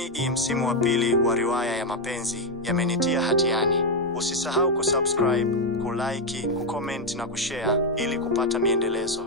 Nini hii msimu wa pili wa riwaya ya mapenzi yamenitia hatiani. Usisahau kusubscribe, kulike, kucomment na kushare ili kupata miendelezo.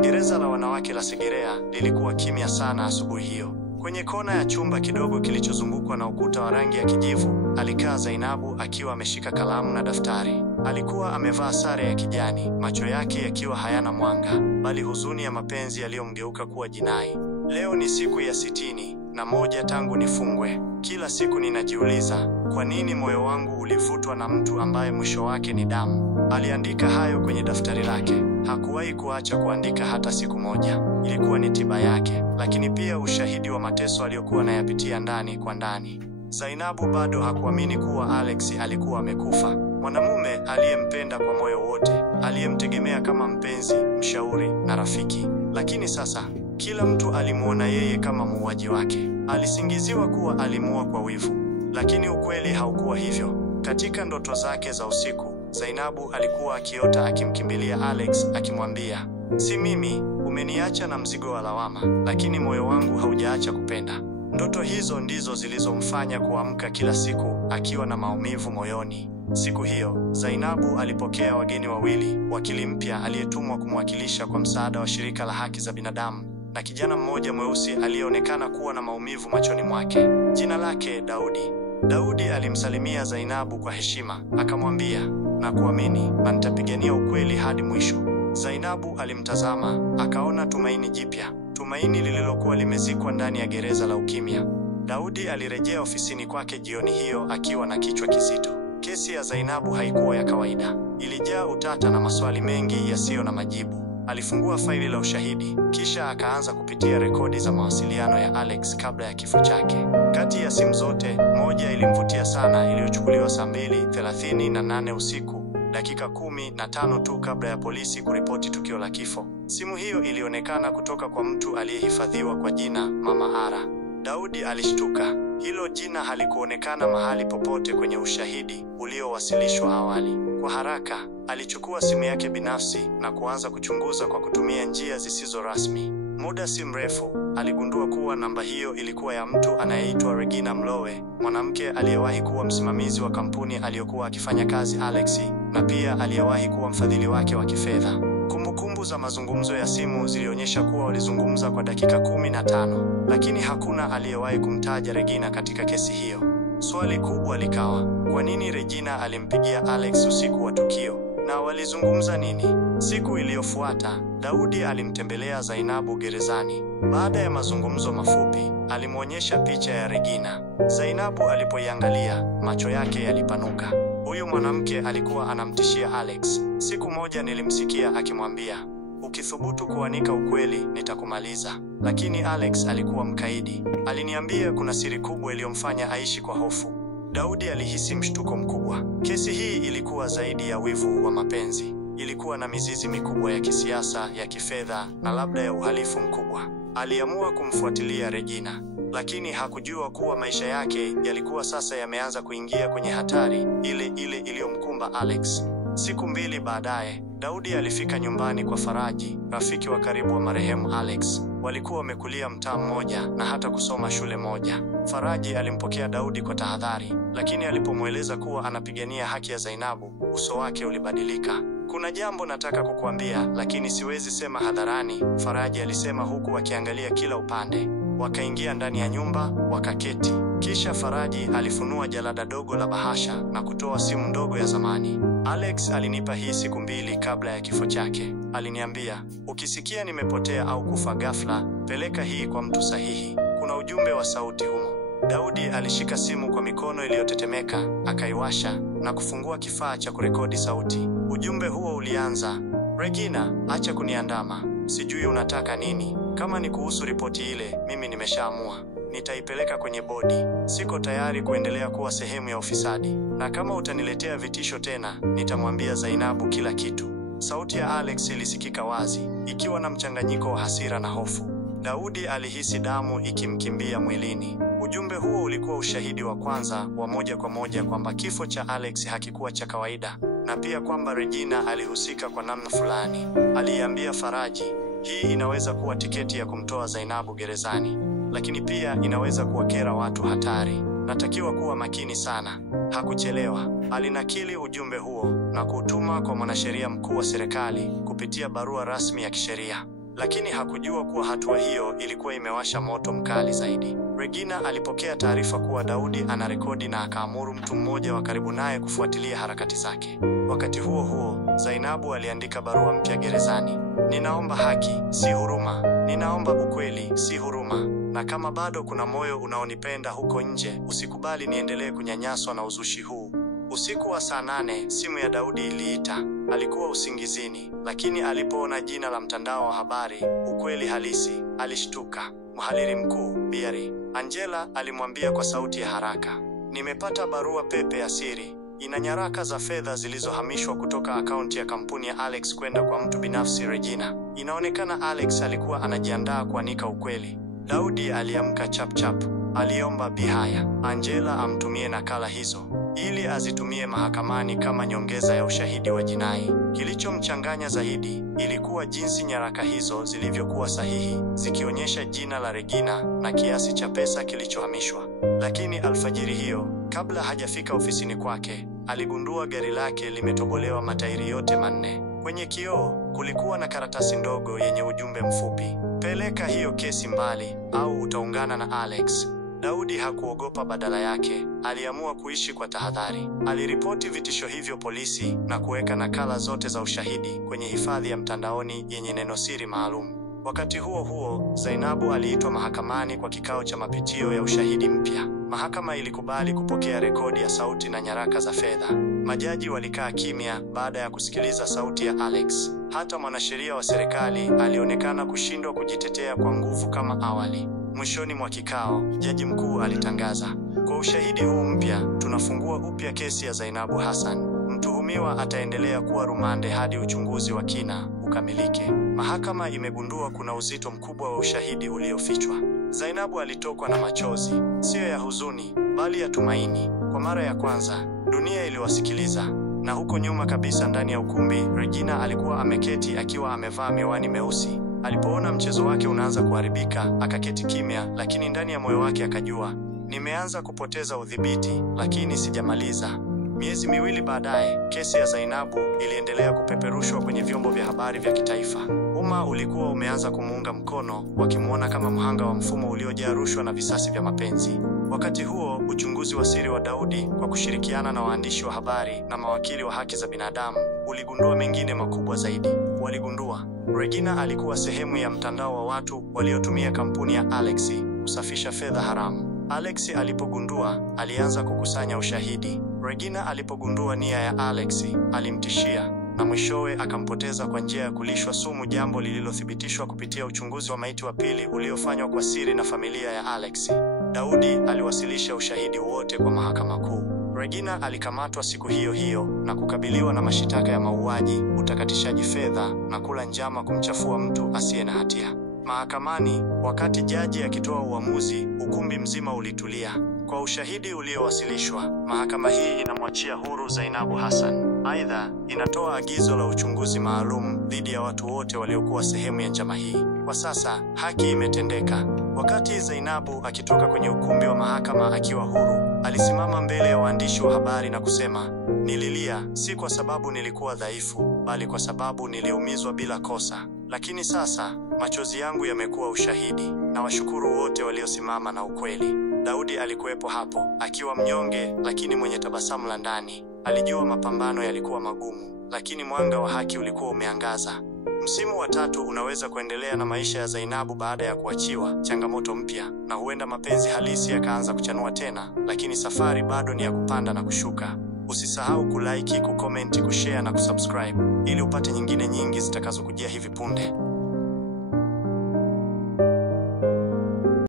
Gereza la wanawake la Segerea lilikuwa kimya sana asubuhi hiyo. Kwenye kona ya chumba kidogo kilichozungukwa na ukuta wa rangi ya kijivu, alikaa Zainabu akiwa ameshika kalamu na daftari. Alikuwa amevaa sare ya kijani, macho yake yakiwa hayana mwanga, bali huzuni ya mapenzi yaliyomgeuka kuwa jinai. Leo ni siku ya 61 tangu nifungwe. Kila siku ninajiuliza, kwa nini moyo wangu ulivutwa na mtu ambaye mwisho wake ni damu? Aliandika hayo kwenye daftari lake. Hakuwahi kuacha kuandika hata siku moja. Ilikuwa ni tiba yake, lakini pia ushahidi wa mateso aliyokuwa anayapitia ndani kwa ndani. Zainabu bado hakuamini kuwa Alex alikuwa amekufa. Mwanamume aliyempenda kwa moyo wote, aliyemtegemea kama mpenzi, mshauri na rafiki. Lakini sasa kila mtu alimuona yeye kama muuaji wake. Alisingiziwa kuwa alimuua kwa wivu, lakini ukweli haukuwa hivyo. Katika ndoto zake za usiku, Zainabu alikuwa akiota akimkimbilia Alex akimwambia, "Si mimi, umeniacha na mzigo wa lawama, lakini moyo wangu haujaacha kupenda." Ndoto hizo ndizo zilizomfanya kuamka kila siku akiwa na maumivu moyoni. Siku hiyo, Zainabu alipokea wageni wawili, wakili mpya aliyetumwa kumwakilisha kwa msaada wa shirika la haki za binadamu, na kijana mmoja mweusi aliyeonekana kuwa na maumivu machoni mwake. Jina lake Daudi. Daudi alimsalimia Zainabu kwa heshima, akamwambia, "Nakuamini na nitapigania ukweli hadi mwisho." Zainabu alimtazama, akaona tumaini jipya, tumaini lililokuwa limezikwa ndani ya gereza la ukimya. Daudi alirejea ofisini kwake jioni hiyo akiwa na kichwa kizito. Kesi ya Zainabu haikuwa ya kawaida. Ilijaa utata na maswali mengi yasiyo na majibu. Alifungua faili la ushahidi, kisha akaanza kupitia rekodi za mawasiliano ya Alex kabla ya kifo chake. Kati ya simu zote, moja ilimvutia sana, iliyochukuliwa saa 2:38 usiku, dakika 15 tu kabla ya polisi kuripoti tukio la kifo. Simu hiyo ilionekana kutoka kwa mtu aliyehifadhiwa kwa jina Mama Ara. Daudi alishtuka. Hilo jina halikuonekana mahali popote kwenye ushahidi uliowasilishwa awali. Kwa haraka, alichukua simu yake binafsi na kuanza kuchunguza kwa kutumia njia zisizo rasmi. Muda si mrefu, aligundua kuwa namba hiyo ilikuwa ya mtu anayeitwa Regina Mlowe, mwanamke aliyewahi kuwa msimamizi wa kampuni aliyokuwa akifanya kazi Alex, na pia aliyewahi kuwa mfadhili wake wa kifedha. Kumbukumbu za mazungumzo ya simu zilionyesha kuwa walizungumza kwa dakika 15, lakini hakuna aliyewahi kumtaja Regina katika kesi hiyo. Swali kubwa likawa, kwa nini Regina alimpigia Alex usiku wa tukio, na walizungumza nini? Siku iliyofuata, Daudi alimtembelea Zainabu gerezani. Baada ya mazungumzo mafupi, alimwonyesha picha ya Regina. Zainabu alipoiangalia, macho yake yalipanuka. Huyu mwanamke alikuwa anamtishia Alex. Siku moja nilimsikia akimwambia, "Ukithubutu kuanika ukweli, nitakumaliza." Lakini Alex alikuwa mkaidi. Aliniambia kuna siri kubwa iliyomfanya aishi kwa hofu. Daudi alihisi mshtuko mkubwa. Kesi hii ilikuwa zaidi ya wivu wa mapenzi. Ilikuwa na mizizi mikubwa ya kisiasa, ya kifedha na labda ya uhalifu mkubwa. Aliamua kumfuatilia Regina, lakini hakujua kuwa maisha yake yalikuwa sasa yameanza kuingia kwenye hatari ile iliyomkumba Alex. Siku 2 baadaye, Daudi alifika nyumbani kwa Faraji, rafiki wa karibu wa marehemu Alex. Walikuwa wamekulia mtaa mmoja na hata kusoma shule moja. Faraji alimpokea Daudi kwa tahadhari, lakini alipomweleza kuwa anapigania haki ya Zainabu, uso wake ulibadilika. "Kuna jambo nataka kukuambia, lakini siwezi sema hadharani," Faraji alisema huku akiangalia kila upande. Wakaingia ndani ya nyumba, wakaketi. Kisha Faraji alifunua jalada dogo la bahasha na kutoa simu ndogo ya zamani. "Alex alinipa hii siku 2 kabla ya kifo chake. Aliniambia, ukisikia nimepotea au kufa ghafla, peleka hii kwa mtu sahihi. Kuna ujumbe wa sauti humo." Daudi alishika simu kwa mikono iliyotetemeka, akaiwasha na kufungua kifaa cha kurekodi sauti. Ujumbe huo ulianza, "Regina, acha kuniandama. Sijui unataka nini. Kama ni kuhusu ripoti ile, mimi nimeshaamua. Nitaipeleka kwenye bodi. Siko tayari kuendelea kuwa sehemu ya ufisadi. Na kama utaniletea vitisho tena, nitamwambia Zainabu kila kitu." Sauti ya Alex ilisikika wazi, ikiwa na mchanganyiko wa hasira na hofu. Daudi alihisi damu ikimkimbia mwilini. Ujumbe huo ulikuwa ushahidi wa kwanza wa moja kwa moja kwamba kifo cha Alex hakikuwa cha kawaida, na pia kwamba Regina alihusika kwa namna fulani. Aliambia Faraji, hii inaweza kuwa tiketi ya kumtoa Zainabu gerezani. lakini pia inaweza kuwakera watu hatari. Natakiwa kuwa makini sana. Hakuchelewa. Alinakili ujumbe huo na kuutuma kwa mwanasheria mkuu wa serikali kupitia barua rasmi ya kisheria. Lakini hakujua kuwa hatua hiyo ilikuwa imewasha moto mkali zaidi. Regina alipokea taarifa kuwa Daudi anarekodi na akaamuru mtu mmoja wa karibu naye kufuatilia harakati zake. Wakati huo huo, Zainabu aliandika barua mpya gerezani. Ninaomba haki, si huruma. Ninaomba ukweli, si huruma. Na kama bado kuna moyo unaonipenda huko nje, usikubali niendelee kunyanyaswa na uzushi huu. Usiku wa saa 8, simu ya Daudi iliita. Alikuwa usingizini, lakini alipoona jina la mtandao wa habari, Ukweli Halisi, alishtuka. Mhariri mkuu, Biari Angela, alimwambia kwa sauti ya haraka. Nimepata barua pepe ya siri. Ina nyaraka za fedha zilizohamishwa kutoka akaunti ya kampuni ya Alex kwenda kwa mtu binafsi Regina. Inaonekana Alex alikuwa anajiandaa kuanika ukweli. Daudi aliamka chap. Aliomba Bihaya Angela amtumie nakala hizo ili azitumie mahakamani kama nyongeza ya ushahidi wa jinai. Kilichomchanganya zaidi ilikuwa jinsi nyaraka hizo zilivyokuwa sahihi, zikionyesha jina la Regina na kiasi cha pesa kilichohamishwa. Lakini alfajiri hiyo, kabla hajafika ofisini kwake, aligundua gari lake limetobolewa matairi yote manne. Kwenye kioo kulikuwa na karatasi ndogo yenye ujumbe mfupi: peleka hiyo kesi mbali au utaungana na Alex. Daudi hakuogopa, badala yake aliamua kuishi kwa tahadhari. Aliripoti vitisho hivyo polisi na kuweka nakala zote za ushahidi kwenye hifadhi ya mtandaoni yenye nenosiri maalum. Wakati huo huo, Zainabu aliitwa mahakamani kwa kikao cha mapitio ya ushahidi mpya. Mahakama ilikubali kupokea rekodi ya sauti na nyaraka za fedha. Majaji walikaa kimya baada ya kusikiliza sauti ya Alex. Hata mwanasheria wa serikali alionekana kushindwa kujitetea kwa nguvu kama awali. Mwishoni mwa kikao, jaji mkuu alitangaza, kwa ushahidi huu mpya, tunafungua upya kesi ya Zainabu Hassan. Mtuhumiwa ataendelea kuwa rumande hadi uchunguzi wa kina ukamilike. Mahakama imegundua kuna uzito mkubwa wa ushahidi uliofichwa. Zainabu alitokwa na machozi, sio ya huzuni, bali ya tumaini. Kwa mara ya kwanza, dunia iliwasikiliza. Na huko nyuma kabisa ndani ya ukumbi, Regina alikuwa ameketi akiwa amevaa miwani meusi. Alipoona mchezo wake unaanza kuharibika, akaketi kimya, lakini ndani ya moyo wake akajua, nimeanza kupoteza udhibiti, lakini sijamaliza. Miezi miwili baadaye, kesi ya Zainabu iliendelea kupeperushwa kwenye vyombo vya habari vya kitaifa. Umma ulikuwa umeanza kumuunga mkono, wakimuona kama mhanga wa mfumo uliojaa rushwa na visasi vya mapenzi. Wakati huo, uchunguzi wa siri wa Daudi, kwa kushirikiana na waandishi wa habari na mawakili wa haki za binadamu, uligundua mengine makubwa zaidi. Waligundua Regina alikuwa sehemu ya mtandao wa watu waliotumia kampuni ya Alex kusafisha fedha haramu. Alex alipogundua, alianza kukusanya ushahidi. Regina alipogundua nia ya Alex, alimtishia na mwishowe akampoteza kwa njia ya kulishwa sumu, jambo lililothibitishwa kupitia uchunguzi wa maiti wa pili uliofanywa kwa siri na familia ya Alex. Daudi aliwasilisha ushahidi wote kwa mahakama kuu. Regina alikamatwa siku hiyo hiyo na kukabiliwa na mashitaka ya mauaji, utakatishaji fedha na kula njama kumchafua mtu asiye na hatia. Mahakamani, wakati jaji akitoa uamuzi, ukumbi mzima ulitulia. Kwa ushahidi uliowasilishwa, mahakama hii inamwachia huru Zainabu Hassan. Aidha, inatoa agizo la uchunguzi maalum dhidi ya watu wote waliokuwa sehemu ya njama hii. Kwa sasa, haki imetendeka. Wakati Zainabu akitoka kwenye ukumbi wa mahakama akiwa huru, alisimama mbele ya waandishi wa habari na kusema, nililia, si kwa sababu nilikuwa dhaifu, bali kwa sababu niliumizwa bila kosa. Lakini sasa, machozi yangu yamekuwa ushahidi, na washukuru wote waliosimama na ukweli. Daudi alikuwepo hapo, akiwa mnyonge lakini mwenye tabasamu la ndani. Alijua mapambano yalikuwa magumu, lakini mwanga wa haki ulikuwa umeangaza. Msimu wa 3 unaweza kuendelea na maisha ya Zainabu baada ya kuachiwa, changamoto mpya, na huenda mapenzi halisi yakaanza kuchanua tena, lakini safari bado ni ya kupanda na kushuka. Usisahau kulike, kucomment, kushare na kusubscribe ili upate nyingine nyingi zitakazokujia hivi punde.